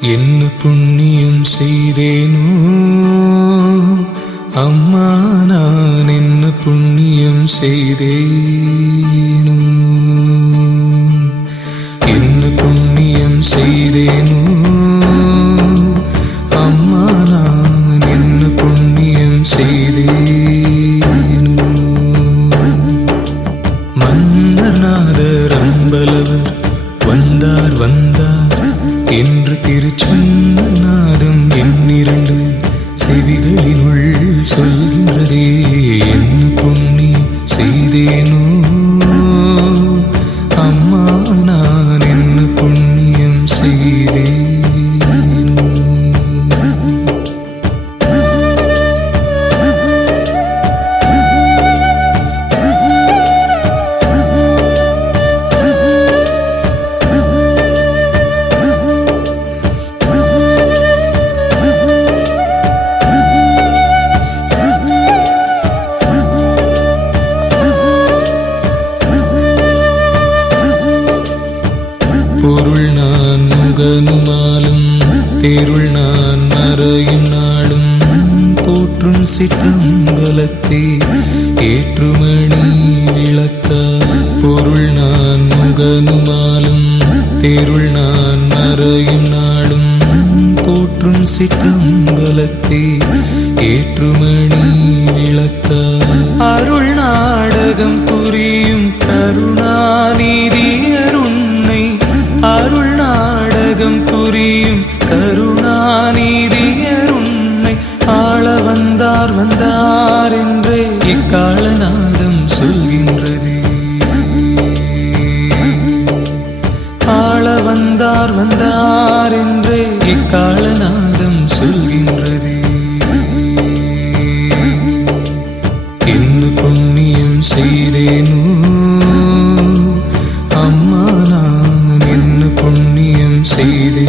என்ன புண்ணியம் செய்தேனோ அம்மா, நான் என்ன புண்ணியம் செய்தேனோ, என்ன புண்ணியம் செய்தேனோ அம்மா, நான் என்ன புண்ணியம் செய்தேனோ. மன்னர்நாதர் அம்பலவர் வந்தார் வந்தார் என்று திருச்சொன்ன நாதம் என்னிரண்டு செவிகளினுள் சொல்கின்றதே. என்ன புண்ணியம் செய்தேனோ அம்மா, நான் என்ன புண்ணியம் செய்தேனோ. பொருள் நான் முகனுமாலும் தேருள் நான் மறையும் நாளும் போற்றும் சிற்றம்பலத்தே ஏற்றுமணி விளக்க. பொருள் நான் முகனுமாலும் தேருள் நான் மறையும் நாளும் போற்றும் சிற்றம்பலத்தே ஏற்றுமணி விளக்க. அருள் நாடகம் புரியும் கருணாநிதி அருணை, அருள் நாடகம் புரியும் கருணாநிதி அருணை ஆள வந்தார் வந்தார் என்றே இக்காலநாதம் சொல்கின்றது. ஆள வந்தார் வந்தார் என்றே இக்காலநாதம் சொல்கின்றது. என்ன புண்ணியம் செய்தேனோ அம்மா, நான் என்ன புண்ணியம் செய்தேனோ.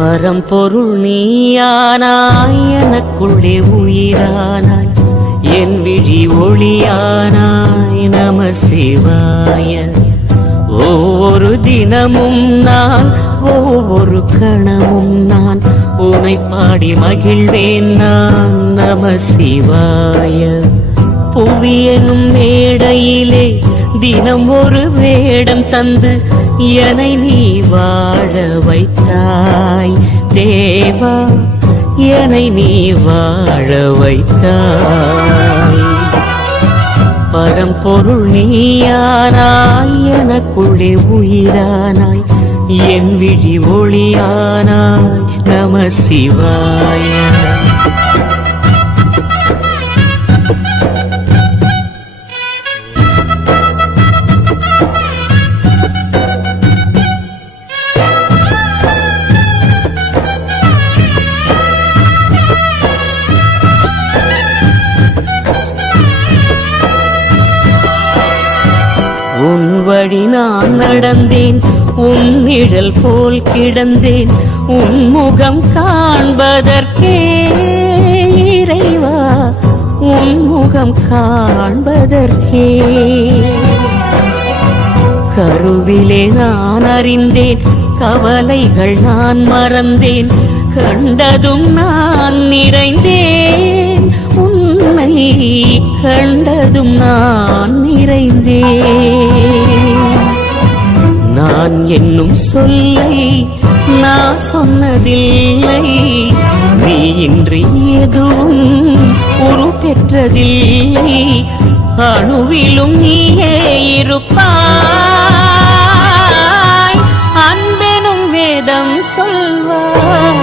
பரம்பொருள் நீயானாய், எனக்குள்ளே உயிரானாய், என் விழி ஒளியானாய். நம சிவாய. ஒவ்வொரு தினமும் நான், ஒவ்வொரு கணமும் நான் உனை பாடி மகிழ்வேன் நான். நம சிவாய. புவி எனும் மேடையிலே தினம் ஒரு வேடம் தந்து என்னை நீ வாழ வைத்தாய் தேவா, என்னை நீ வாழ வைத்தாய். பரம்பொருள் நீயானாய், எனக்குள்ளே உயிரானாய், என் விழி ஒளியானாய். நம சிவாய. உன் வழி நான் நடந்தேன், உன் நிழல் போல் கிடந்தேன், உன் முகம் காண்பதற்கே இறைவா, உன் முகம் காண்பதற்கே. கருவிலே நான் அறிந்தேன், கவலைகள் நான் மறந்தேன், கண்டதும் நான் நிறைந்தேன், உன்னை கண்டதும் நான் நிறைந்தேன். நான் என்னும் சொல்லை நான் சொன்னதில்லை, நீ இன்றி எதுவும் உரு பெற்றதில்லை, அணுவிலும் நீயே இருப்பாய், அன்பெனும் வேதம் சொல்வாய்.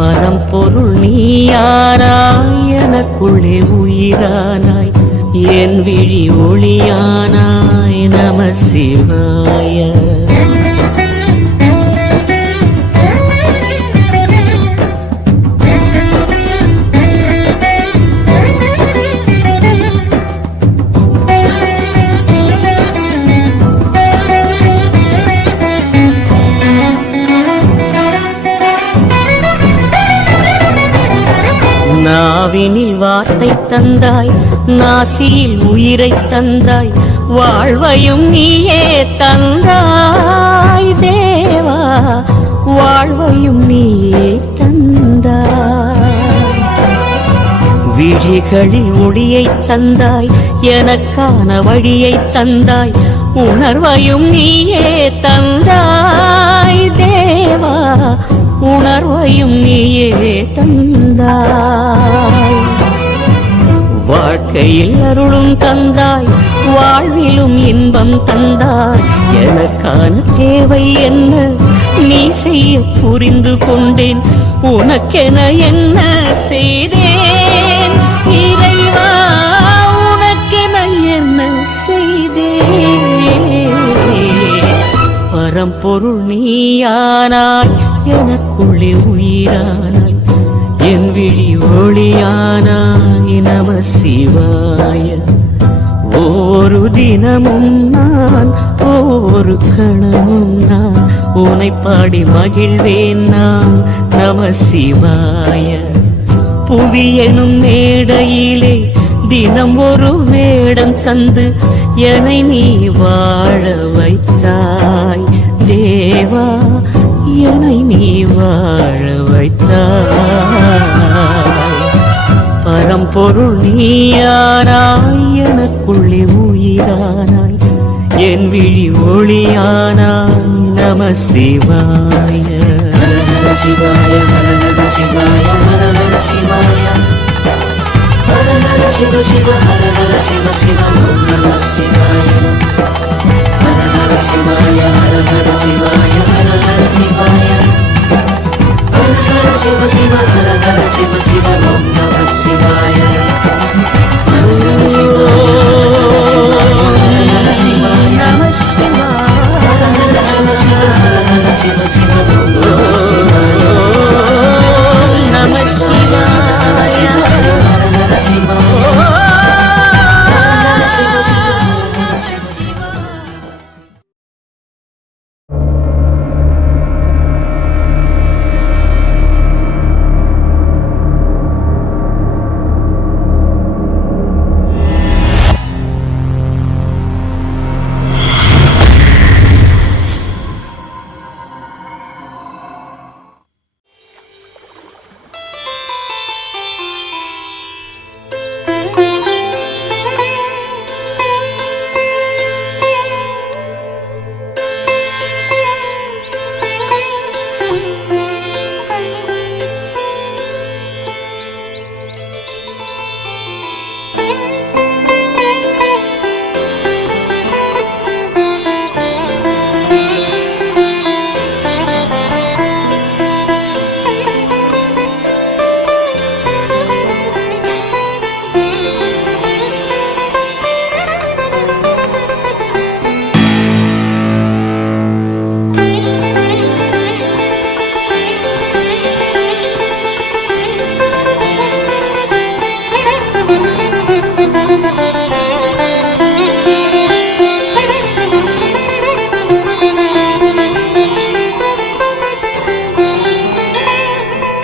பரம்பொருள் நீயானாய், எனக்கு எனக்குள்ளே உயிரானாய் என் விழி ஒளியானாய் நம சிவாய. நாவினில் வார்த்தை தந்தாய் நாசியில் உயிரை தந்தாய் வாழ்வையும் நீயே தந்தாய் தேவா வாழ்வையும் நீயே தந்தாய். விழிகளில் ஒளியை தந்தாய் எனக்கான வழியை தந்தாய் உணர்வையும் நீயே தந்தாய் தேவா உணர்வையும் நீயே தந்தாய். வாழ்க்கையில் அருளும் தந்தாய் வாழ்விலும் இன்பம் தந்தாய் எனக்கான தேவை என்ன நீ செய்ய புரிந்து கொண்டேன் உனக்கென என்ன செய்தேன் இறைவா உனக்கென என்ன செய்தேன். பரம்பொருள் நீயானாய் எனக்குள்ளே உயிரானாய் என் விழி ஒளியானாய் நம சிவாய. ஒவ்வொரு தினமும் நான் ஒவ்வொரு கணமும் நான் உனை பாடி மகிழ்வேன் நான் நம சிவாய. புவி எனும் மேடையிலே தினம் ஒரு வேடம் தந்து என்னை நீ வாழ வைத்தாய் தேவா என்னை நீ வாழ வைத்தாய். பரம்பொருள் நீயானாய் எனக்குள்ளே உயிரானாய் என் விழி ஒளியானாய் நம சிவாய. ஹர சிவாய ஹர சிவாய ஹர சிவாய ஹர சிவ சிவ ஹர சிவ சிவ ஓம் நம சிவாய. ஹர சிவாய ஹர சிவாய ஹர சிவாய ஹர சிவ சிவ ஹர சிவ சிவ ஓம் நம சிவாய. ஹர சிவாய ஹர சிவாய நம சிவாய ஹர சிவ சிவ ஹர சிவ சிவ ஓம் நம சிவாய. நம சிவாய ஹர சிவாய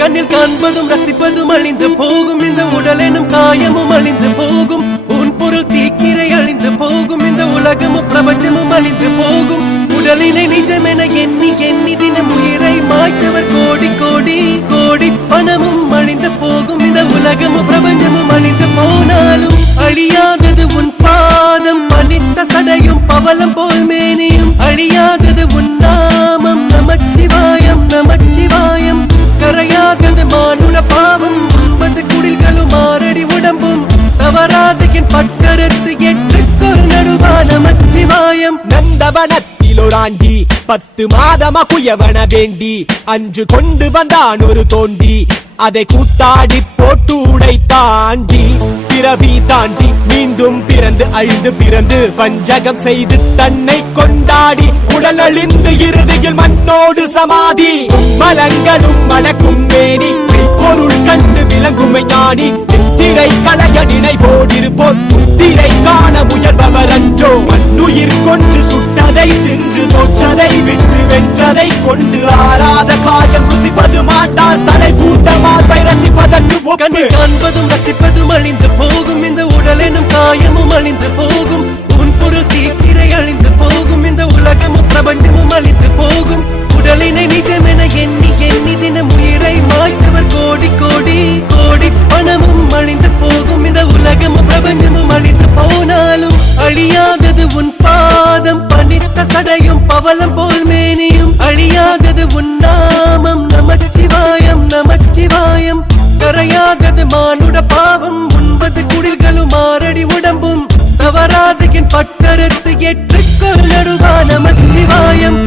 கண்ணில் காண்பதும் ரசிப்பதும் அழிந்து போகும் இந்த உடல் எனும் காயமும் அழிந்து போகும் உன் பொருள் தீக்கிரை அழிந்து போகும் இந்த உலகமும் பிரபஞ்சமும் அழிந்து போகும் உடலினை நிஜமென எண்ணி எண்ணி தினம் உயிரை மாய்த்தவர் கோடி கோடி கோடி பணமும் அழிந்து போகும் இந்த உலகமும் பிரபஞ்சமும் அழிந்து போனாலும் அழியாதது உன் பாதம் மனித சடையும் பவளம் போல் மேனியும் அழியாதது உன் நாமம் நமச்சிவாயம் நமச்சிவாயம் கரையாதது மானுட பாவம் உண்பது குடில்களும் மாரடி உடம்பும் தவறாத என் பக்கரத்து எட்டுக்கொரு நடுவா நமச்சிவாயம். நந்தவனத்தில் ஒரு ஆண்டி 10 மாதமா குயவன வேண்டி அன்று கொண்டு வந்தான் ஒரு தோண்டி அதை கூத்தாடி போட்டு உடை தாண்டி பிறவி தாண்டி மீண்டும் பிறந்து அழிந்து பிறந்து வஞ்சகம் செய்து தன்னை கொண்டாடி உடல் அழிந்து இறுதியில் மண்ணோடு சமாதி மலங்களும் மணக்கும் மேனி பொருள் கண்டு விளங்குமை ஞானி திரை களைய நினைவோடிருப்போர் திரை காண முயல்பவர் அன்றோ மண்ணுயிர் கொன்று சுட்டதை தின்று தோற்றதை விட்டு வென்றதை கொண்டு ஆறாத காயம் ருசிப்பது மாட்டால் தலை பூட்ட மார்பை ரசிப்பதற்கு கண்ணில் காண்பதும் ரசிப்பதும் அழிந்து போகும் இந்த உடல் எனும் காயமும் அழிந்து போகும் உன் பொருள் தீக்கிரை அழிந்து போகும் இந்த உலகமும் பிரபஞ்சமும் அழிந்து போகும் உடலினை நிஜமென எண்ணி எண்ணி தினம் உயிரை மாய்த்தவர் கோடி கோடி கோடி பணமும் அழிந்து போகும் இந்த உலகமும் பிரபஞ்சமும் அழிந்து போனாலும் அழியாதது உன் பாதம் பனித்த சடையும் பவளம் போல் மேனியும் அழியாதது உன் நாமம் நமச்சிவாயம் நமச்சிவாயம் கரையாதது மானுட பாவம் 9 குடில்களும் 6 அடி உடம்பும் தவறாது என் பட்டரத்து ஏற்றுக்கொள் நடுவா நமச்சிவாயம்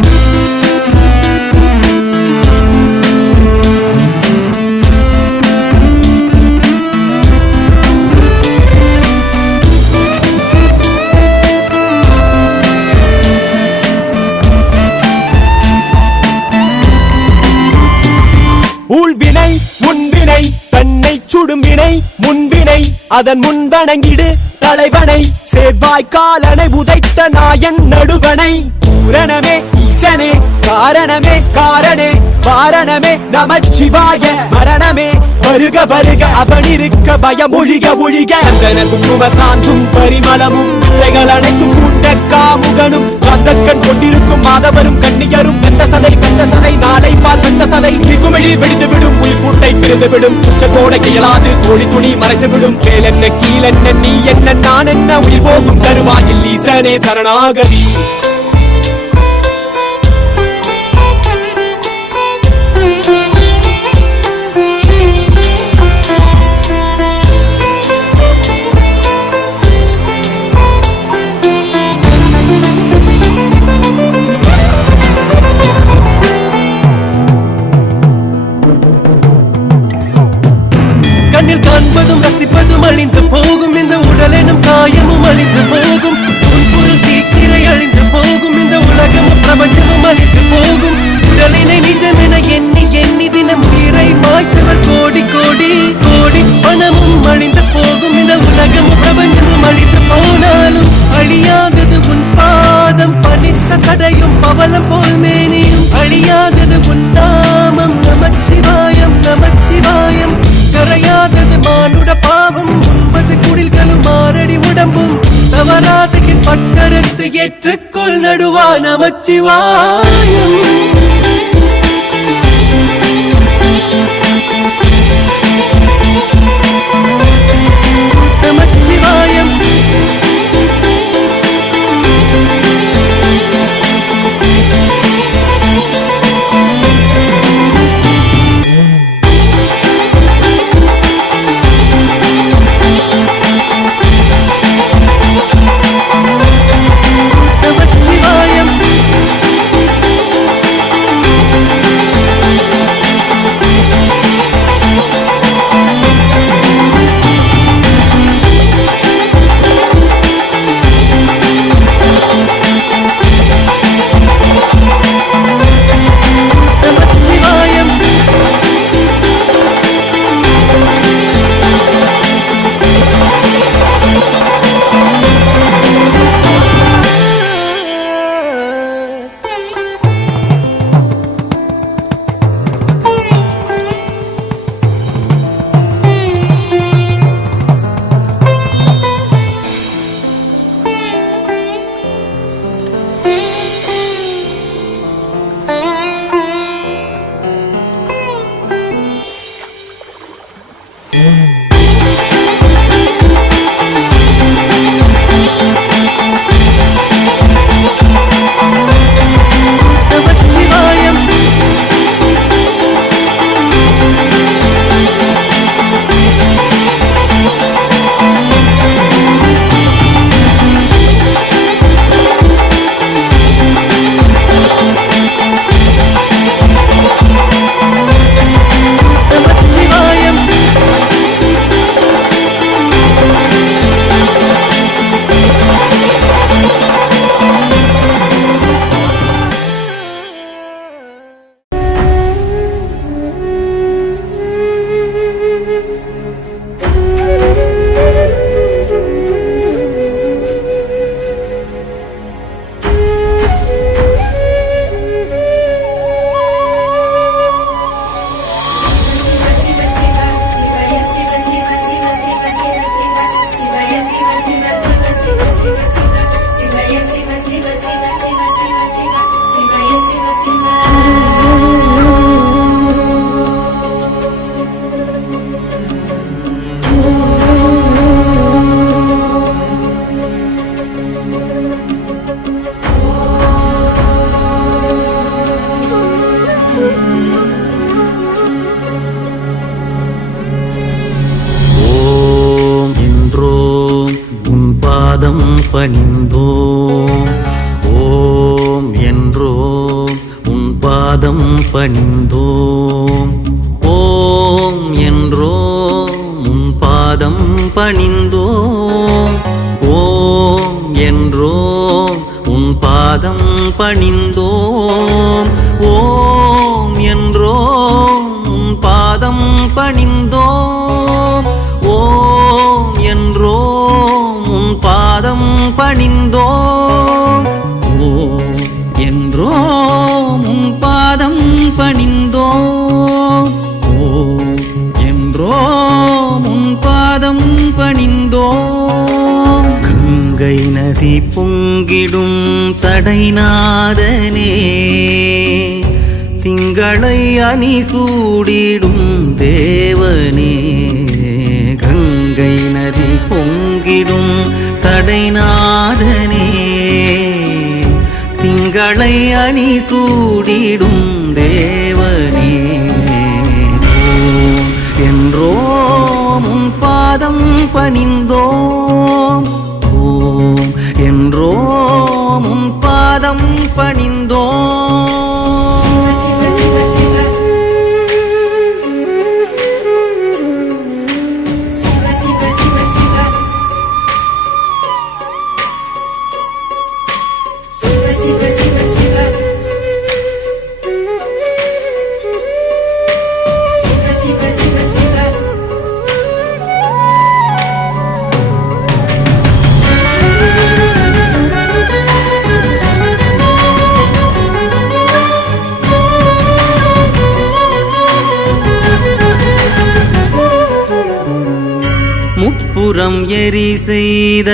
ஊழ்வினை முன்வினை தன்னை சுடும் வினை முன்வினை அதன் முன்வணங்கிடு தலைவனை சேர்வாய் காலனை உதைத்த நாயன் நடுவனை பூரணமே ஈசனே காரணமே காரணே வாரணமே நமச்சிவாய மரணமே வருக வருக அவனிருக்க பயம் ஒழிக ஒழிக சந்தன குங்கும சாந்தும் பரிமளமும் பிள்ளைகள் அனைத்தும் கூட்ட காமுகனும் கந்தக்கண் கொண்டிருக்கும் மாதவரும் கண்ணியரும் கந்த சதை நாளை பால் வந்த சதை குமிழி வெடித்து விடும் உயிர் கூட்டை பிரிந்து விடும் உச்ச கோடை இயலாது கோழி துணி மறைத்து விடும் கேளென்ன கீழென்ன நீ என்ன நான் என்ன உயிர் போகும் தருவாயில் ஈசனே சரணாகதி கண்ணில் காண்பதும் ரசிப்பதும் அழிந்து போகும் இந்த உடல் எனும் காயமும் அழிந்து போகும் உன் பொருள் தீக்கிரை அழிந்து போகும் இந்த உலகமும் பிரபஞ்சமும் அழிந்து போகும் உடலினை நிஜமென எண்ணி எண்ணி தினம் உயிரை மாய்த்தவர் கோடி கோடி கோடி பணமும் அழிந்து போகும் இந்த உலகமும் பிரபஞ்சமும் அழிந்து போனாலும் அழியாதது உன் பாதம் பனித்த சடையும் பவளம் போல் மேனியும் அழியாதது உன் நாமம் நமச்சிவாயம் நமச்சிவாயம் கரையாதது மானுட பாவம் 9 குடில்களும் 6 அடி உடம்பும் தவறாது என் பட்டரத்து ஏற்றுக்கொள் நடுவா நமச்சிவாயம் நமச்சிவாயம் நமச்சிவாயம் பணிந்தோம். ஓம் என்றோம் உன் பாதம் பணிந்தோம். ஓம் என்றோம் உன் பாதம் பணிந்தோம். ஓம் என்றோம் உன் பாதம் பணிந்தோம். ஓம் என்றோம் உன் பாதம் பணிந்தோம். ஓம் என்றோம் உன் பாதம் பணிந்தோம். ஓம் என்றோம் உன் பாதம் பணிந்தோம். ஓம் என்றோம் உன் பாதம் பணிந்தோம். கங்கை நதி பொங்கிடும் சடைநாதனே, திங்களை அணி சூடிடும் தேவனே. கங்கை நதி பொங்கிடும் சடைநாதனே, திங்களை அணி சூடிடும் தேவனே. ஓம் என்றோம் உன் பாதம் பணிந்தோம். ஓம் என்றோம் உன் பாதம் பணிந்தோம். சிவ சிவ சிவ சிவ சிவ சிவ சிவ சிவ சிவ சிவ சிவ சிவ சிவ சிவ முப்புறம் எரி செய்த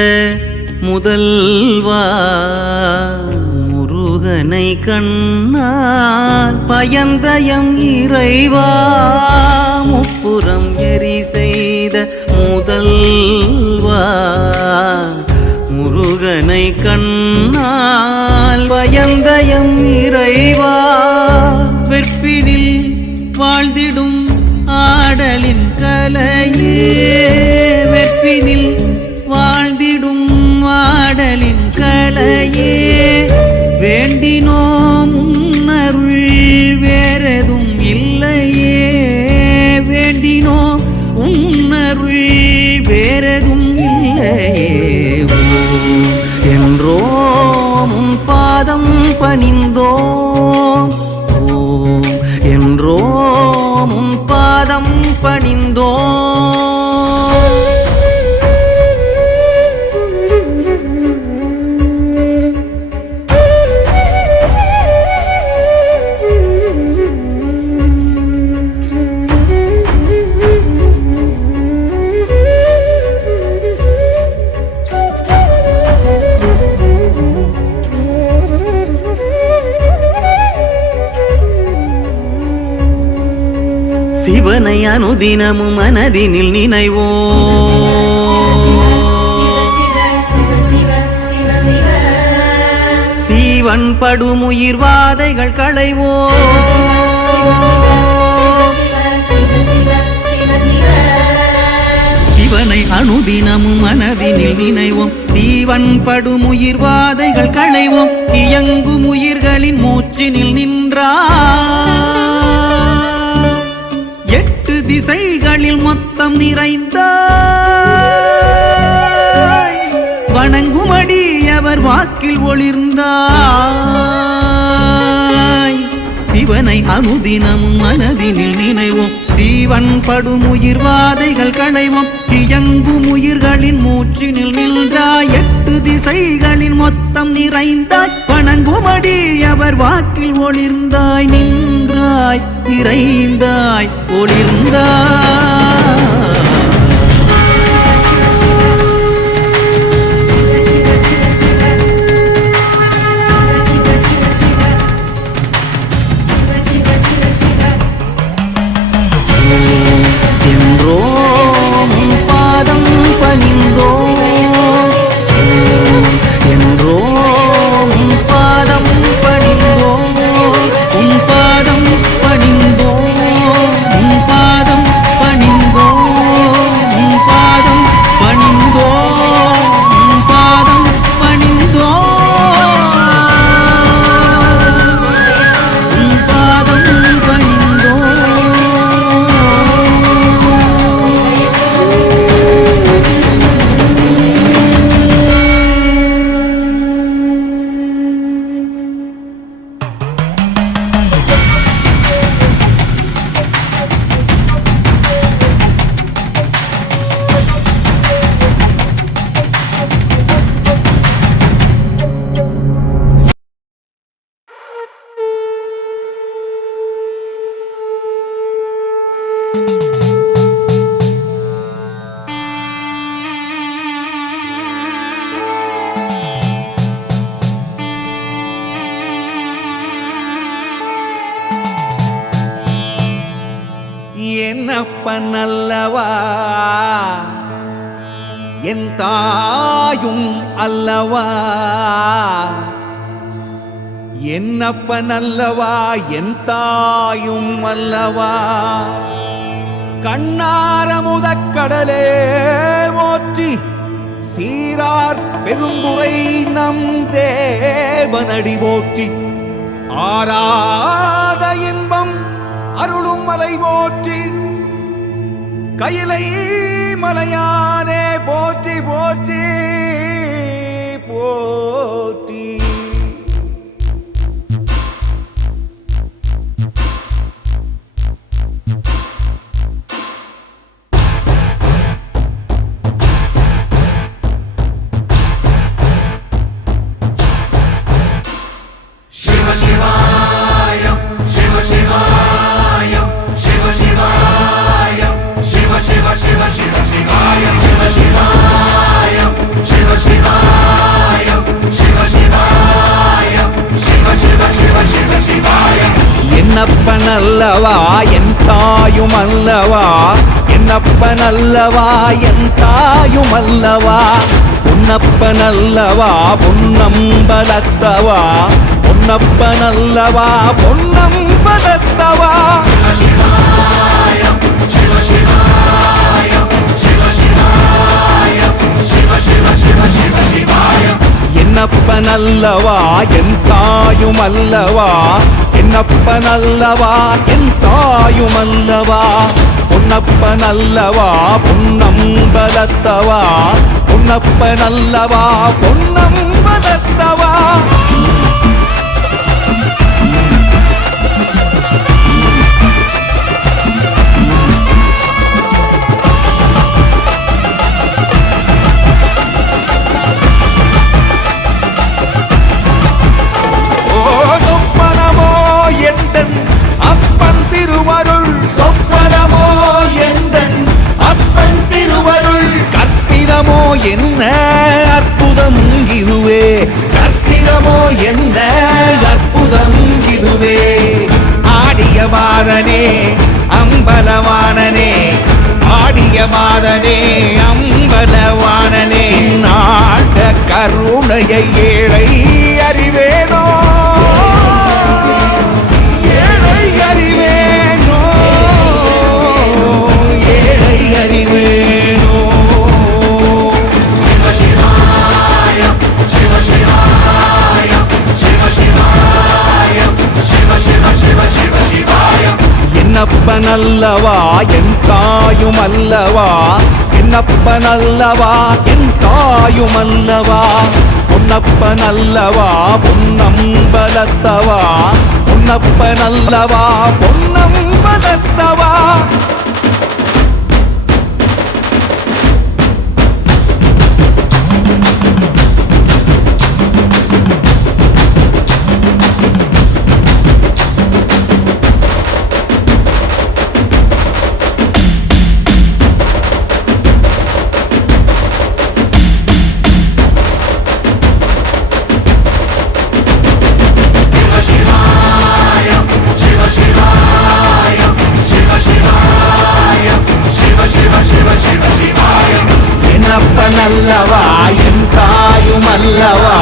முதல்வா, முருகனை கண்ணால் பயந்தயம் இறைவா. முப்புறம் எரி செய்த முதல்வா, முருகனை கண்ணால் பயந்தயம் இறைவா. வெற்பினில் வாழ்ந்திடும் ஆடலின் கலையே, வெற்பினில் வாழ்ந்திடும் ஆடலின் கலையே. வேண்டினோம் உன்னருள் வேறெதும் இல்லையே. வேண்டினோம் உன்னருள் வேறெதும் இல்லையே. ஓம் என்றோம் உன் பாதம் பணிந்தோம். ஓம் என்றோம் உன் பாதம் பணிந்தோம். சிவனை அனுதினமும் மனதினில் நினைவோம். சீவன் படுமுயிர் வாதைகள் களைவோம். சிவனை அனுதினமும் மனதினில் நினைவோம். சீவன் படுமுயிர் வாதைகள் களைவோம். இயங்கும் உயிர்களின் மூச்சினில் நின்றார். 8 திசைகளில் மொத்தம் நிறைந்தாய். வணங்குமடி அவர் வாக்கில் ஒளிர்ந்தாய். சிவனை அனுதினமும் மனதினில் நினைவோம். சீவன் படுமுயிர் வாதைகள் களைவோம். இயங்கும் உயிர்களின் மூச்சினில் நின்றாய். 8 திசைகளின் மொத்தம் நிறைந்தாய். வணங்குமடி அவர் வாக்கில் ஒளிர்ந்தாய். நின்றாய், நிறைந்தாய், ஒளிர்ந்தாய். என்றோம் உன் பாதம் பணிந்தோம். என்றோம் உன் பாதம் பணிந்தோம். உன் பாதம் பணிந்தோம். உன் பாதம் பணிந்தோம். என்னப்பன் அல்லவா என் தாயும் அல்லவா என்னப்பன் அல்லவா என் தாயும் அல்லவா கண்ணாரமுதக் கடலே போற்றி சீரார் பெருந்துரை நம் தேவனடி போற்றி ஆராத இன்பம் அருளும் மலை போற்றி கையிலை மலையானே போற்றி போற்றி போற்றி என்னப்பன் அல்லவா என் தாயும் அல்லவா என்னப்பன் அல்லவா என் தாயும் அல்லவா பொன்னப்பன் அல்லவா பொன்னம்பலத்தவா பொன்னப்பன் அல்லவா பொன்னம்பலத்தவா என்னப்பன் அல்லவா என் தாயும் அல்லவா என்னப்பன் அல்லவா என் தாயும் அல்லவா பொன்னப்பன் அல்லவா பொன்னம்பலத்தவா பொன்னப்பன் அல்லவா பொன்னம்பலத்தவா அப்பன் திருவருள் சொப்பனமோ எந்தன் அப்பன் திருவருள் கற்பிதமோ என்ன அற்புதம் இதுவே கற்பிதமோ என்ன அற்புதம் இதுவே ஆடிய பாதனே அம்பலவானனே ஆடிய பாதனே அம்பலவானனே நாட கருணையை ஏழை அறிவேனோ அறிவேனோ ஏழை அறிவேனோ என்னப்பன் அல்லவா என் தாயும் அல்லவா என்னப்பன் அல்லவா என் தாயும் அல்லவா பொன்னப்பன் அல்லவா பொன்னம்பலத்தவா பொன்னப்பன் அல்லவா பொன்னம்பலத்தவா என்னப்பன் அல்லவா என் தாயும் அல்லவா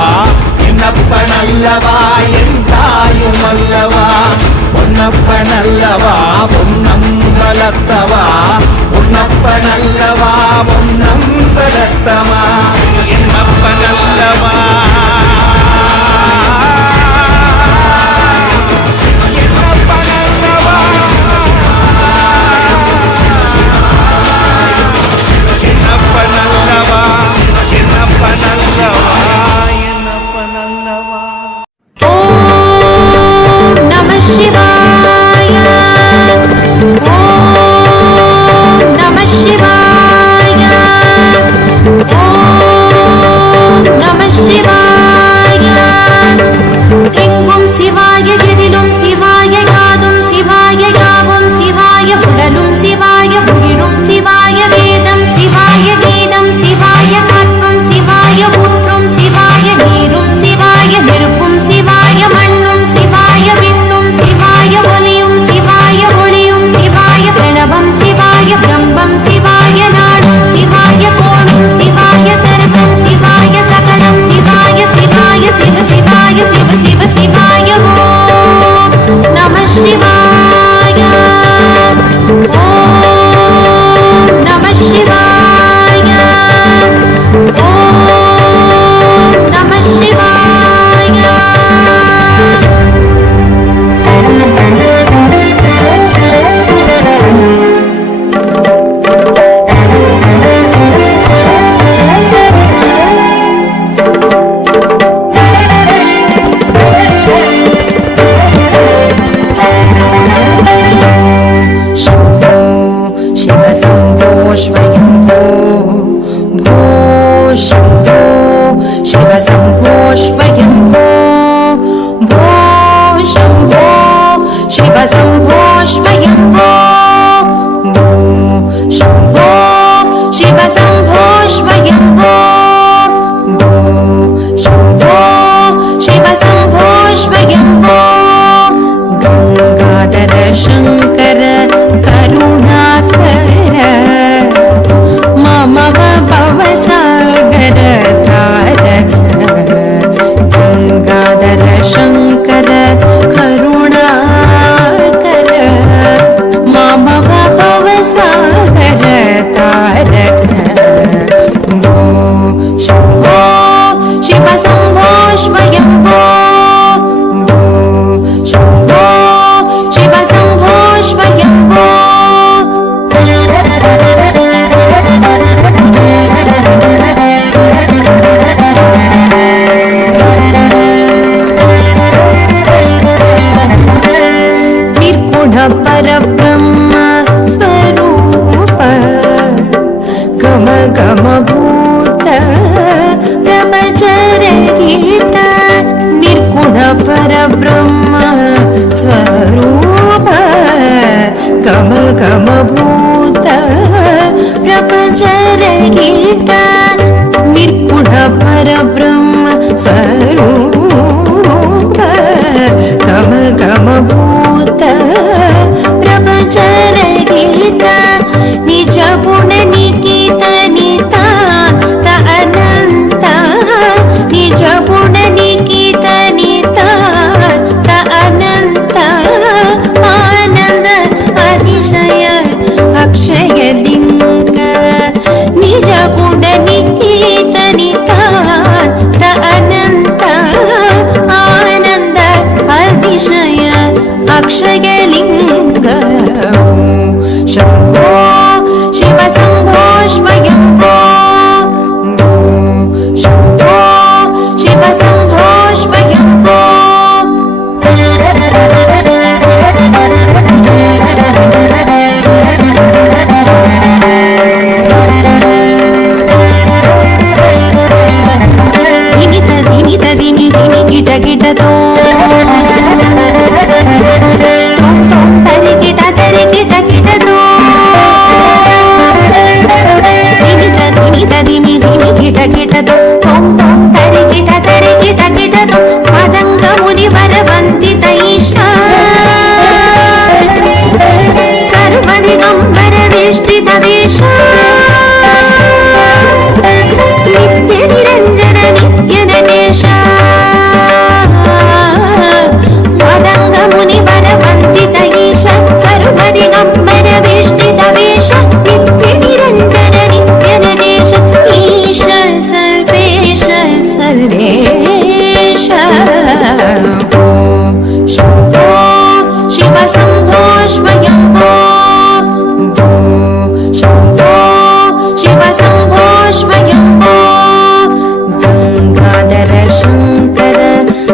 என்னப்பன் அல்லவா என் தாயும் அல்லவா பொன்னப்பன் அல்லவா பொன்னம்பலத்தவா பொன்னப்பன் அல்லவா பொன்னம்பலத்தவா என்னப்பன் அல்லவா Shiva गम गम भूत प्रपंचरहित निर्गुण परब्रह्म स्वरूप गम गम भूत प्रपंचरहित निज गुण निकित नितांत अनंत निज गुण निकित नितांत अनंत आनंद अतिशय अक्षय लिंग निज गुण निकित नितांत अनंत आनंद अतिशय अक्षय लिंग शंभो शिव शंभो स्वयंभो शंभो शिव शंभो स्वयंभो धिमि गिट गिट दो तरि गिट गिट दो धिमि गिट गिट दो तरि गिट गिट दो पदंग मुनि वरवन्दित ईशा सर्वदिगंबर वेष्टित वेश नित्य निरंजन नित्य नटेश पदंग मुनि वरवन्दित ईश सर्वदिगंबर वेष्टित वेश नित्य निरंजन नित्य नटेश ईश सर्वेश सर्वेश शंभो शिव शंभो स्वयंभो शंभो शिव शंभो स्वयंभो गंगाधर शंकर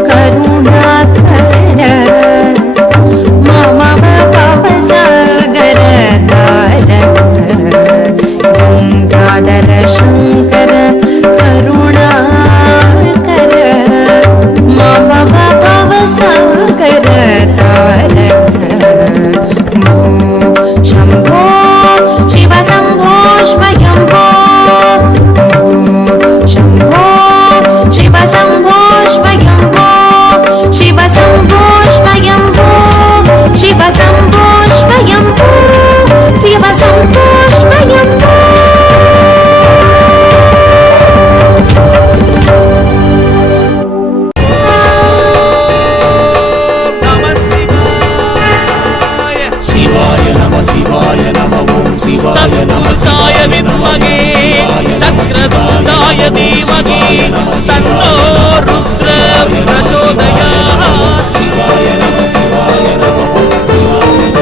करुणाकर मम भवसागर तारक गंगाधर शंकर करुणाकर मम भवसागर तारक शंभो शिव शंभो स्वयंभो शंभो शिव शंभो स्वयंभो शिव शंभो स्वयंभो शिव शंभो स्वयंभो शिव शंभो स्वयंभो शिवाय नमः ओम शिवाय नमः तत्पुरुषाय विद्महे चक्रतुण्डाय धीमहि तन्नो रुद्र प्रचोदयात् शिवाय नमः ओम शिवाय नमः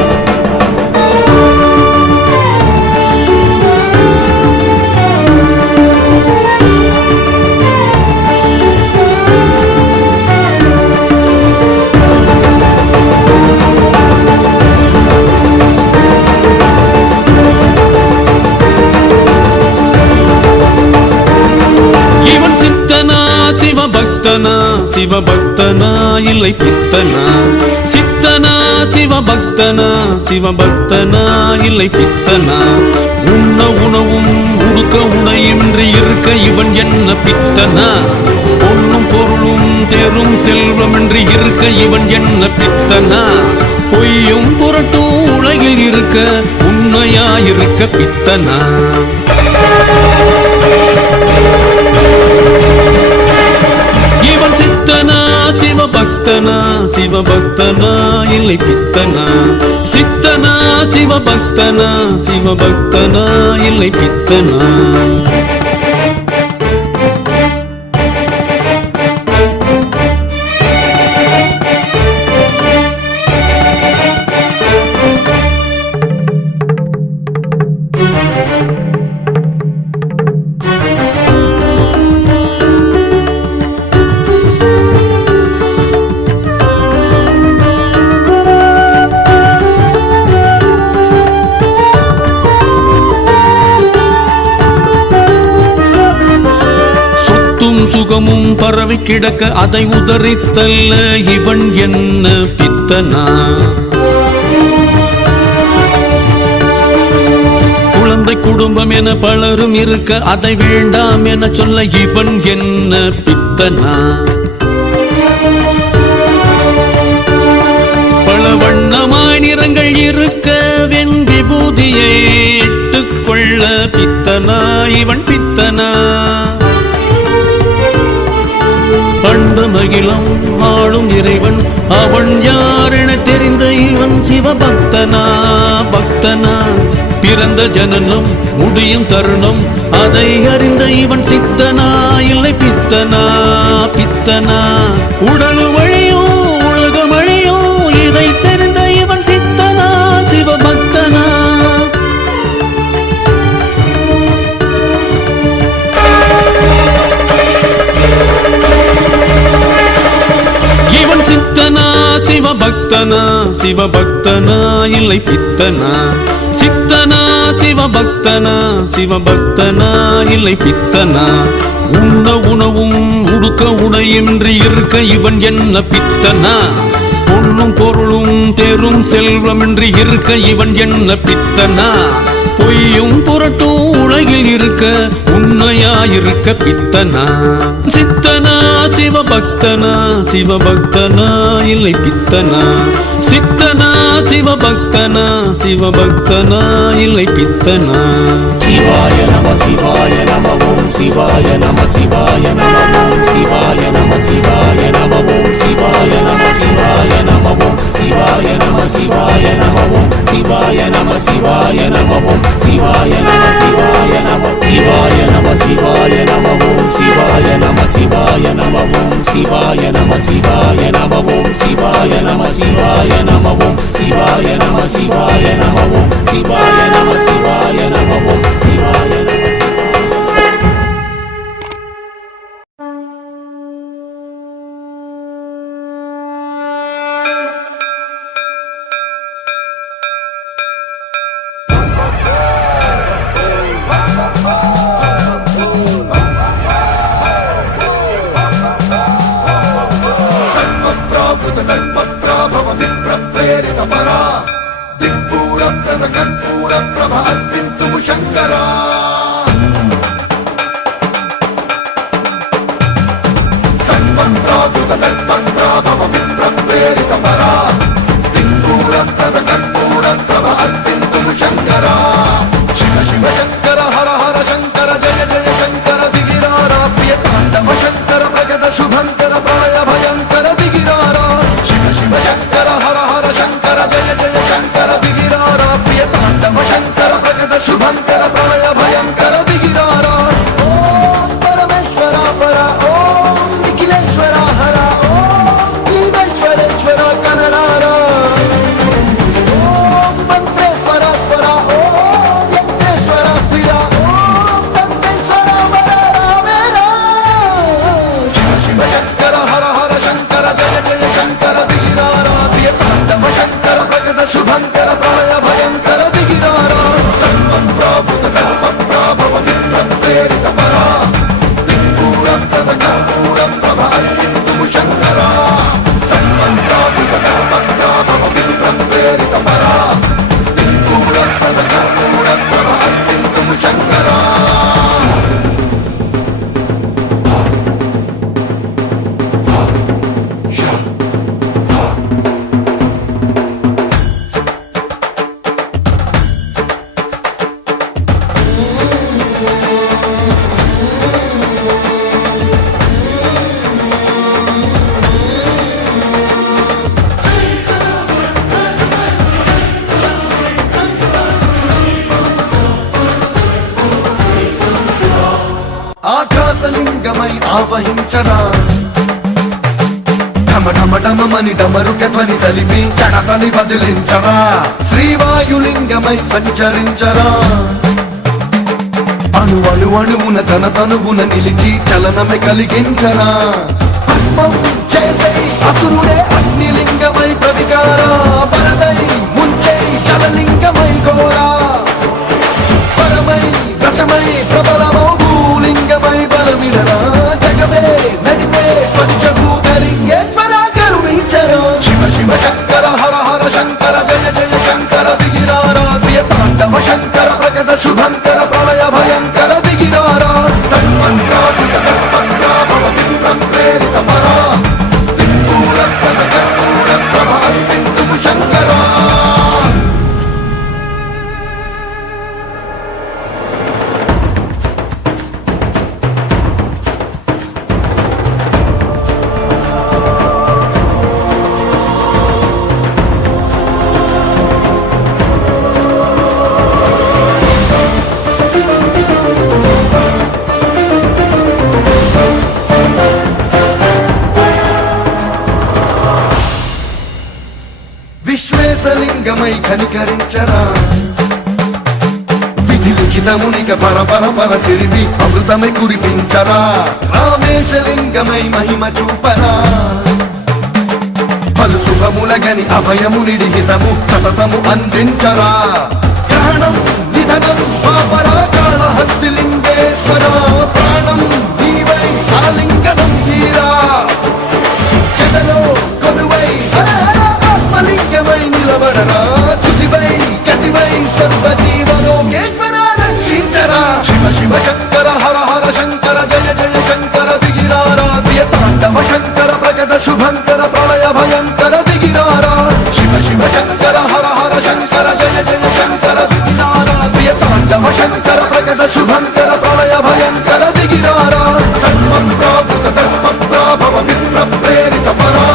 இவன் சித்தனா சிவபக்தனா சிவபக்தனா இல்லை பித்தனா சித்தனா சிவபக்தனா சிவபக்தனா இல்லை பித்தனா உண்ண உணவும் உடுக்க உடையின்றி இருக்க இவன் என்ன பித்தனா பொன்னும் பொருளும் தேரும் செல்வமின்றி இருக்க இவன் என்ன பித்தனா பொய்யும் புரட்டும் உலகில் இருக்க உண்மையாயிருக்க பித்தனா இவன் சித்தனா சிவபக்தனா சிவபக்தனா இல்லை பித்தனா சித்தனா சிவபக்தனா சிவபக்தனா இல்லை பித்தனா சுகமும் பரவி கிடக்க அதை உதறித்தல்ல இவன் என்ன பித்தனா குடும்பம் என பலரும் இருக்க அதை வேண்டாம் என சொல்ல இவன் என்ன பித்தனா? பல வண்ணமாய் நிறங்கள் இருக்க வெண் விபூதியை இட்டுக்கொள்ள பித்தனா இவன் பித்தனா? அண்டமகிலம் ஆளும் இறைவன் அவன் யார் என தெரிந்த இவன் சிவபக்தனா பக்தனா? பிறந்த ஜனனம் முடியும் தருணம் அதை அறிந்த இவன் சித்தனா இல்லை பித்தனா பித்தனா? உடலு வழியோ உலகம் அழியோ இதை தெரிந்த இவன் சித்தனா சிவபக்தனா? இவன் சித்தனா சிவபக்தனா? சிவபக்தனா இல்லை பித்தனா? சித்தனா சிவபக்தனா? சிவபக்தனா இல்லை பித்தனா? உண்ண உணவும் உடுக்க உடையின்றி இருக்க இவன் என்ன பித்தனா? பொன்னும் பொருளும் தேரும் செல்வமின்றி இருக்க இவன் என்ன பித்தனா? பொய்யும் புரட்டும் உலகில் இருக்க உண்மையாயிருக்க பித்தனா? சித்தனா சிவபக்தனா? சிவபக்தனா இல்லை பித்தனா? சித்தனா சிவபக்தனா? சிவபக்தனா இல்லை பித்தனா? சிவாய நம சிவாய நம ஓம் சிவாய நம சிவாய நம ஓம் சிவாய நம சிவாய நம ஓம் சிவாய நம சிவாய நம ஓம் சிவாய நம சிவாய நம ஓம் சிவாய நம சிவாய நம ஓம் சிவாய நம சிவாய நம சிவாய நம சிவாய நம ஓம் சிவாய நம சிவாய நம ஓம் சிவாய நம சிவாய நம ஓம் சிவாய நம சிவாய நம ஓம் சிவாய நம சிவாய நம ஓம் சிவாய நம சிவாய நம ஓம் சிவாய நம சிவாய ఆకాశలింగమై ఆవహించరా ఢమ ఢమ ఢమని డమరుక ధ్వని సలిపి చడతని బదిలించరా శ్రీవాయులింగమై సంచరించరా అణు అణు అణువున తన తనువున నిలిచి చలనమే కలిగించరా భస్మం చేసే అసురుడే అగ్నిలింగమై ప్రతికారా పరదై ముంచై చలలింగమై ఘోరా పరమై దశమై ప్రబలమౌ భూలింగమై బలమిడరా జగమే నడిపే పంచభూతలింగేశ్వర కరుణించరా శివ శివ శంకర హర హర శంకర జయ జయ శంకర దిగిరారా ప్రియ తాండవ శంకర ప్రకట శుభంకర కనికరించరా విధి లిఖితమునిక పర చెరిమి అమృతమై కురిపించరా రామేశలింగమై మహిమ చూపరా పలు శుభములగని అభయమునిడి హితము సతతము అందించరా గ్రహణం నిధనం పాపరా కాళహస్తిలింగేశ్వర ప్రాణం నీవై ఆలింగనం తీరా ఎదలో కొలువై హర హర ఆత్మలింగమై నిలబడరా తుదివై గతివై సర్వజీవలోకేశ్వర రక్షించరా శివ శివ శంకర హర హర శంకర జయ జయ శంకర దిగిరారా ప్రియతాండవ శంకర ప్రకట శుభంకర ప్రళయ భయంకర దిగిరారా శివ శివ శంకర హర హర శంకర జయ జయ శంకర దిగిరారా ప్రియతాండవ శంకర ప్రకట శుభంకర ప్రళయ భయంకర దిగిరారా సర్వం ప్రావృత ధర్మ ప్రాభవ విప్ర ప్రేరిత పరా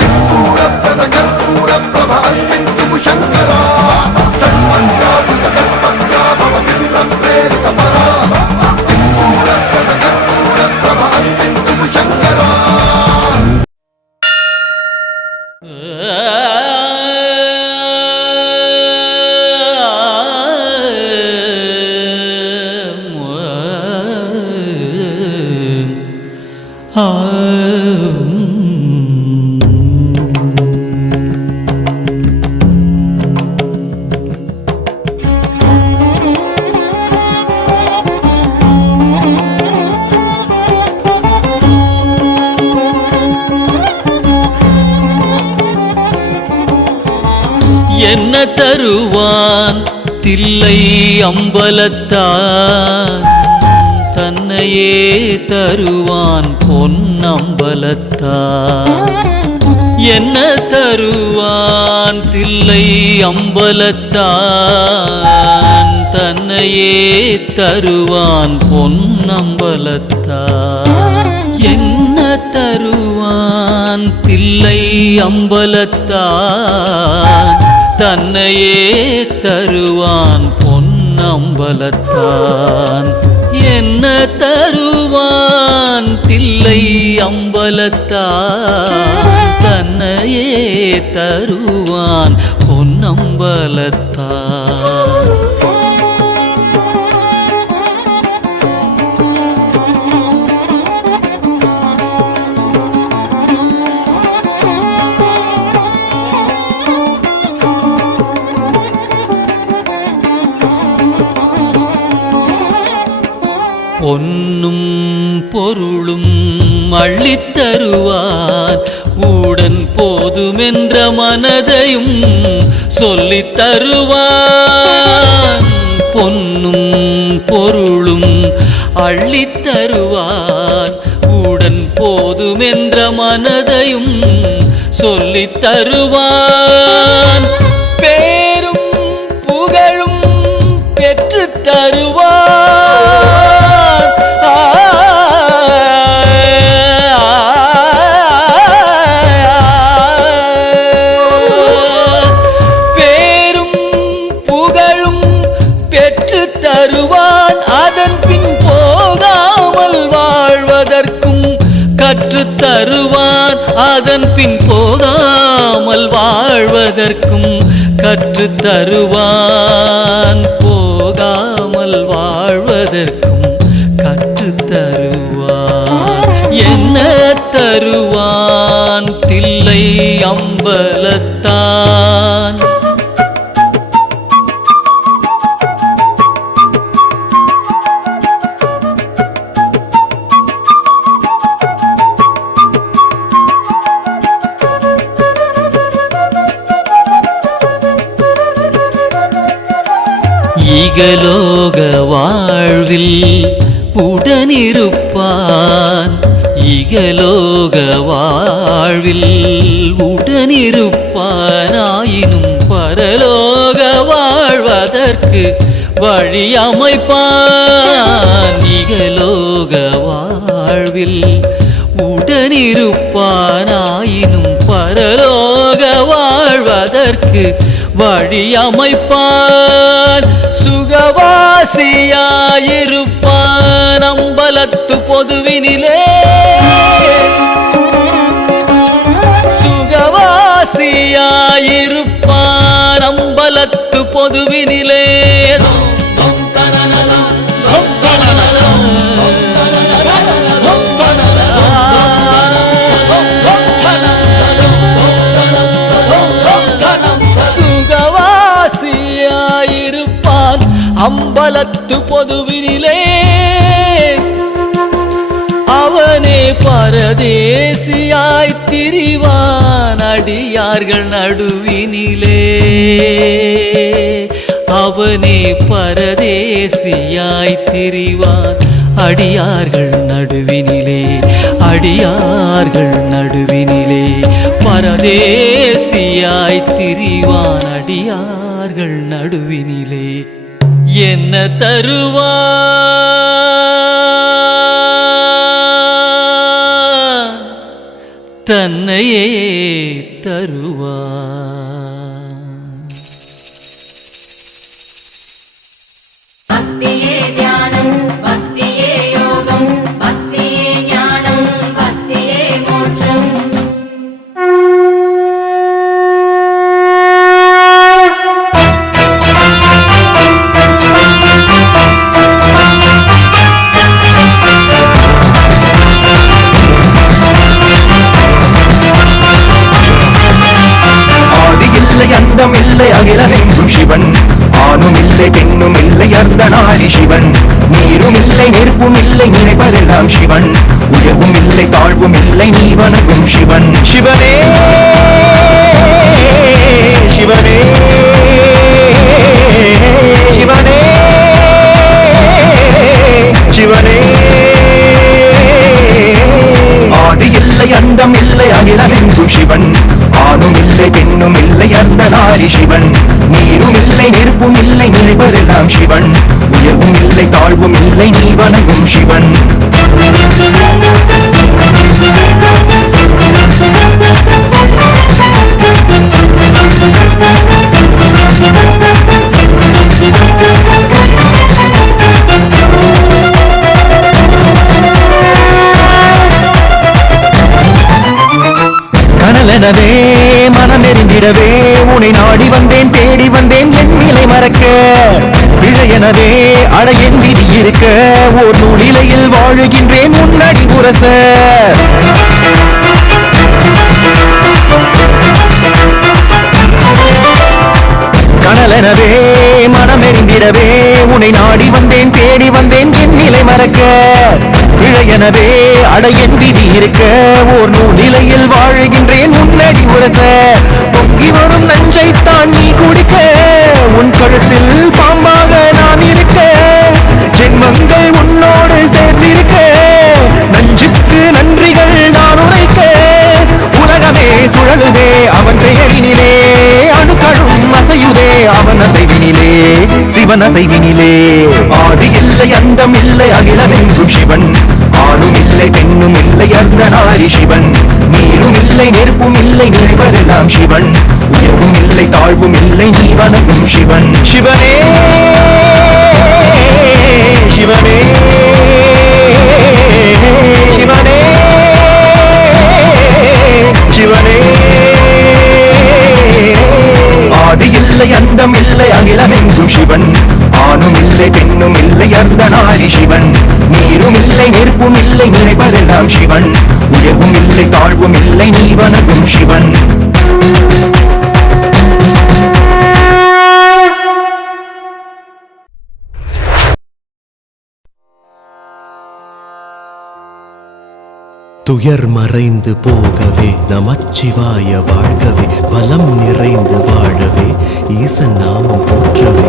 దిక్పూర ప్రద కర్పూర ప్రభ అల్పింతుము శంకర సర్వం ప్రావృత ధర్మ ప్రాభవ విప్ర ప్రేరిత పరా దిక్పూర ప్రద కర్పూర ప్రభ అల్పింతుము శంకర என்ன தருவான் தில்லை அம்பலத்தான் தன்னையே தருவான் பொன்னம்பலத்தான் என்ன தருவான் தில்லை அம்பலத்தான் தன்னையே தருவான் பொன்னம்பலத்தான் என்ன தருவான் தில்லை அம்பலத்தான் தன்னையே தருவான் பொன்னம்பலத்தான் என்ன தருவான் தில்லை அம்பலத்தான் தன்னையே தருவான் பொன்னம்பலத்தான் பொன்னும் பொருளும் அள்ளித் தருவான் உடன் போதுமென்ற மனதையும் சொல்லித் தருவான் பொன்னும் பொருளும் அள்ளித் தருவான் உடன் போதுமென்ற மனதையும் சொல்லித் தருவான் பேரும் புகழும் பெற்றுத் தருவான் பேரும் புகழும் பெற்றுத் தருவான் அதன் பின் போகாமல் வாழ்வதற்கும் கற்றுத் தருவான் அதன் பின் போகாமல் வாழ்வதற்கும் கற்றுத் தருவான் போகாமல் வாழ்வதற்கும் கற்றுத் தருவான் என்ன தருவான் தில்லை அம்பலத்தான் இகலோக வாழ்வில் உடனிருப்பான் இகலோக வாழ்வில் உடனிருப்பானாயினும் பரலோக வாழ்வதற்கு வழி அமைப்பான் இகலோக வாழ்வில் உடனிருப்பானாயினும் பரலோக வாழ்வதற்கு வழி அமைப்பான் சுகவாசியாயிருப்பான் அம்பலத்து பொதுவினிலே சுகவாசியாயிருப்பான் அம்பலத்து பொதுவினிலே சுகவாசியாயிருப்பான் அம்பலத்து பொதுவினிலே அவனே பரதேசியாய் திரிவான் அடியார்கள் நடுவினிலே அவனே பரதேசியாய் திரிவான் அடியார்கள் நடுவினிலே அடியார்கள் நடுவினிலே பரதேசியாய் திரிவான் அடியார்கள் நடுவினிலே என்ன தருவான் தன்னையே தருவான் பக்தியே தியானம் பக்தியே யோகம் பக்தியே ஞானம் பக்தியே மோட்சம் அந்தமில்லை அகிலமெங்கும் சிவன் ஆணுமில்லை பெண்ணுமில்லை அர்த்தநாரி சிவன் நீருமில்லை நெருப்புமில்லை நினைப்பதெல்லாம் சிவன் உயர்வுமில்லை தாழ்வுமில்லை நீ வணங்கும் சிவன் சிவனே சிவனே சிவனே சிவனே ஆதி இல்லை அந்தம் இல்லை அகிலமெங்கும் சிவன் ஆணுமில்லை பெண்ணுமில்லை அர்த்தநாரி சிவன் நீருமில்லை நெருப்புமில்லை நினைப்பதெல்லாம் சிவன் உயர்வுமில்லை தாழ்வுமில்லை நீ வணங்கும் சிவன் கனலெனவே மனமெறிந்திடவே உன்னை நாடி வந்தேன் தேடி வந்தேன் என் நிலை மறக்க பிழையெனவே அட என் விதி இருக்க ஓர் நூலிலையில் வாழுகின்றேன் உன்னடி உரச கனலெனவே மனமெறிந்திடவே உன்னை நாடி வந்தேன் தேடி வந்தேன் என் நிலை மறக்க பிழையெனவே அட என் விதி இருக்க ஓர் நூலிலையில் வாழுகின்றேன் உன்னடி உரச பொங்கி வரும் நஞ்சைத்தான் நீ குடிக்க உன் கழுத்தில் பாம்பாக நான் இருக்க ஜென்மங்கள் உன்னோடு சேர்ந்திருக்க நஞ்சுக்கு நன்றிகள் நான் உரைக்க உலகமே சுழலுதே அவன் பெயரினிலே அணுக்களும் அசையுதே அவன் அசைவினிலே சிவன் அசைவினிலே ஆதி இல்லை அந்தம் இல்லை அகிலமெங்கும் சிவன் ஆணுமில்லை பெண்ணுமில்லை அர்த்தநாரி சிவன் நீருமில்லை நெருப்புமில்லை நினைப்பதெல்லாம் சிவன் உயர்வுமில்லை தாழ்வுமில்லை நீ வணங்கும் சிவன் சிவனே சிவனே சிவனே சிவனே ஆதி இல்லை அந்தம் இல்லை அகிலமெங்கும் சிவன் ஆணுமில்லை பெண்ணுமில்லை அர்த்தநாரி சிவன் நீருமில்லை நெருப்புமில்லை நினைப்பதெல்லாம் சிவன் உயர்வுமில்லை தாழ்வுமில்லை நீ வணங்கும் சிவன் துயர் மறைந்து போகவே நமச்சிவாய வாழ்கவே பலம் நிறைந்து வாழவே ஈசன் நாமம் போற்றவே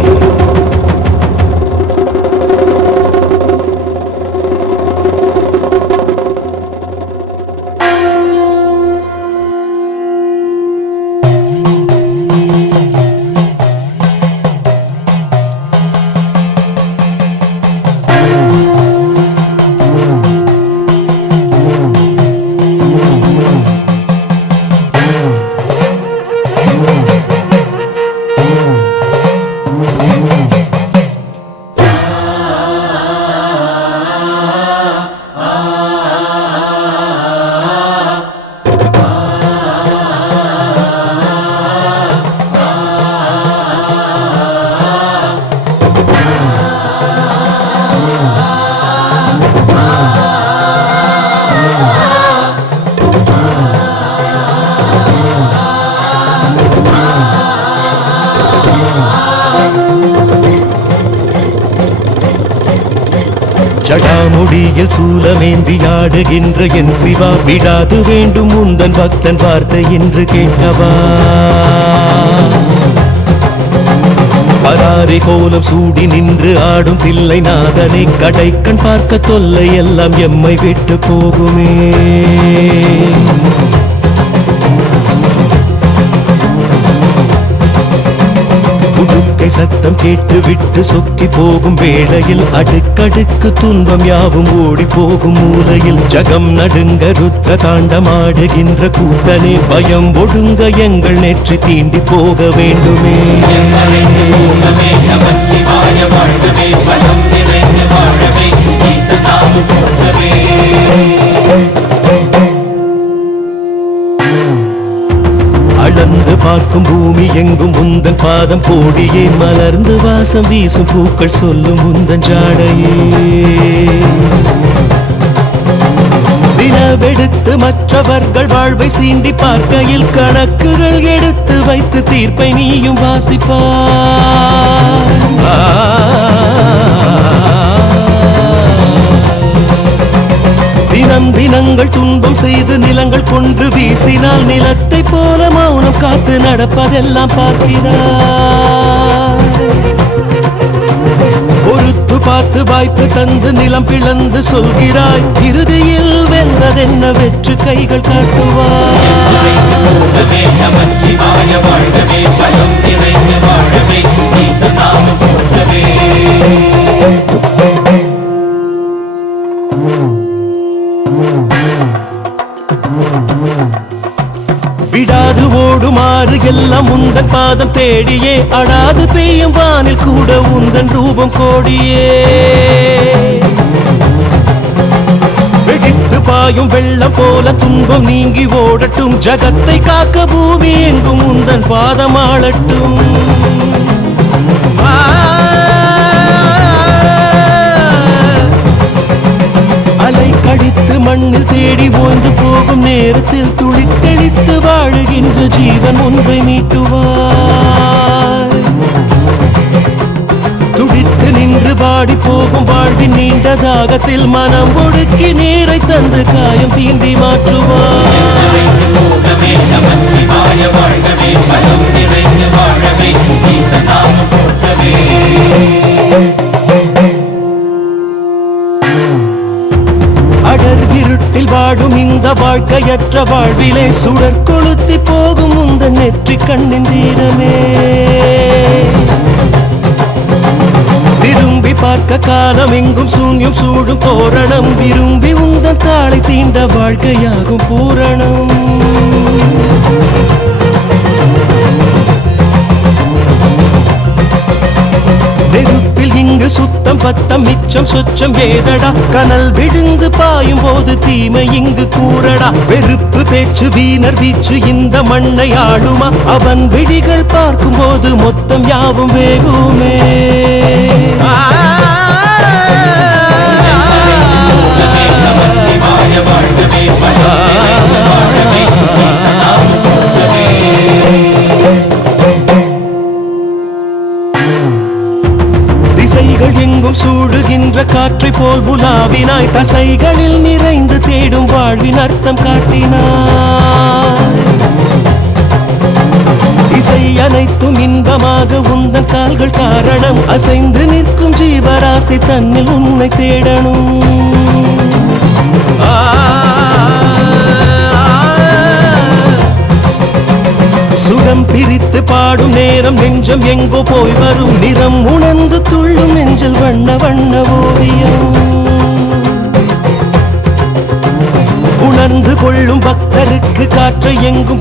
ஜடாமுடியில் சூலமேந்தி ஆடுகின்ற என் சிவா விடாது வேண்டும் உந்தன் பக்தன் வார்த்தை என்று கேட்கவா பராரி கோலம் சூடி நின்று ஆடும் தில்லை நாதனை கடைக்கண் பார்க்க தொல்லை எல்லாம் எம்மை விட்டு போகுமே உடுக்கை சத்தம் கேட்டு விட்டு சொக்கி போகும் வேளையில் அடுக்கடுக்கு துன்பம் யாவும் ஓடி போகும் மூலையில் ஜகம் நடுங்க ருத்ர தாண்டமாடுகின்ற கூத்தனே பயம் ஒடுங்க எங்கள் நெற்றி தீண்டி போக வேண்டுமே அளந்து பார்க்கும் பூமி எங்கும் உந்தன் பாதம் போடியே மலர்ந்து வாசம் வீசும் பூக்கள் சொல்லும் உந்தன் ஜாடையே தினவெடுத்து மற்றவர்கள் வாழ்வை சீண்டி பார்க்கையில் கணக்குகள் எடுத்து வைத்து தீர்ப்பை நீயும் தினங்கள் துன்பம் செய்து நிலங்கள் கொன்று வீசினால் நிலத்தை போல மௌனம் காத்து நடப்பதெல்லாம் பார்க்கிறார் பொறுத்து பார்த்து வாய்ப்பு தந்து நிலம் பிளந்து சொல்கிறாய் இறுதியில் வெல்வதென்ன வெற்று கைகள் காட்டுவார் விடாது ஓடுமாறு எல்லாம் உந்தன் பாதம் தேடியே அடாது பெய்யும் வானில் கூட உந்தன் ரூபம் கோடியே வெடித்து பாயும் வெள்ளம் போல துன்பம் நீங்கி ஓடட்டும் ஜகத்தை காக்க பூமி எங்கும் உந்தன் பாதம் ஆளட்டும் அலை கடித்து மண்ணில் தேடி ஓய்ந்து போகும் நேரத்தில் துளித்தெளித்து வாழுகின்ற ஜீவன் ஒன்றை மீட்டுவார் துடித்து நின்று வாடி போகும் வாழ்வின் நீண்ட தாகத்தில் மனம் ஒடுக்கி நீரை தந்து காயம் தீண்டி மாற்றுவார் அடர் இருட்டில் வாடும் இந்த வாழ்க்கையற்ற வாழ்விலே சுடர் கொளுத்தி போகும் உந்த நெற்றி கண்ணின் தீரமே திரும்பி பார்க்க காலம் எங்கும் சூன்யம் சூடும் தோரணம் விரும்பி உந்தன் தாளை தீண்ட வாழ்க்கையாகும் பூரணம் நெருப்பில் இங்கு சுத்தம் பத்தம் மிச்சம் சொச்சம் ஏதடா கனல் விழுந்து பாயும் போது தீமை இங்கு கூறடா வெறுப்பு பேச்சு வீணர் வீச்சு இந்த மண்ணை ஆளுமா அவன் விழிகள் பார்க்கும் போது மொத்தம் யாவும் வேகுமே திசைகள் எங்கும் சூடுகின்ற காற்றை போல் உலாவினாய் தசைகளில் நிறைந்து தேடும் வாழ்வின் அர்த்தம் காட்டினாய் இசை அனைத்தும் இன்பமாக உந்தன் கால்கள் காரணம் அசைந்து நிற்கும் ஜீவராசி தன்னில் உன்னை தேடணும் சுகம் பிரித்து பாடும் நேரம் நெஞ்சம் எங்கோ போய் வரும் நிறம் உணர்ந்து துள்ளும் நெஞ்சில் வண்ண வண்ண ஓவியம் உணர்ந்து கொள்ளும் பக்தருக்கு காற்றை எங்கும்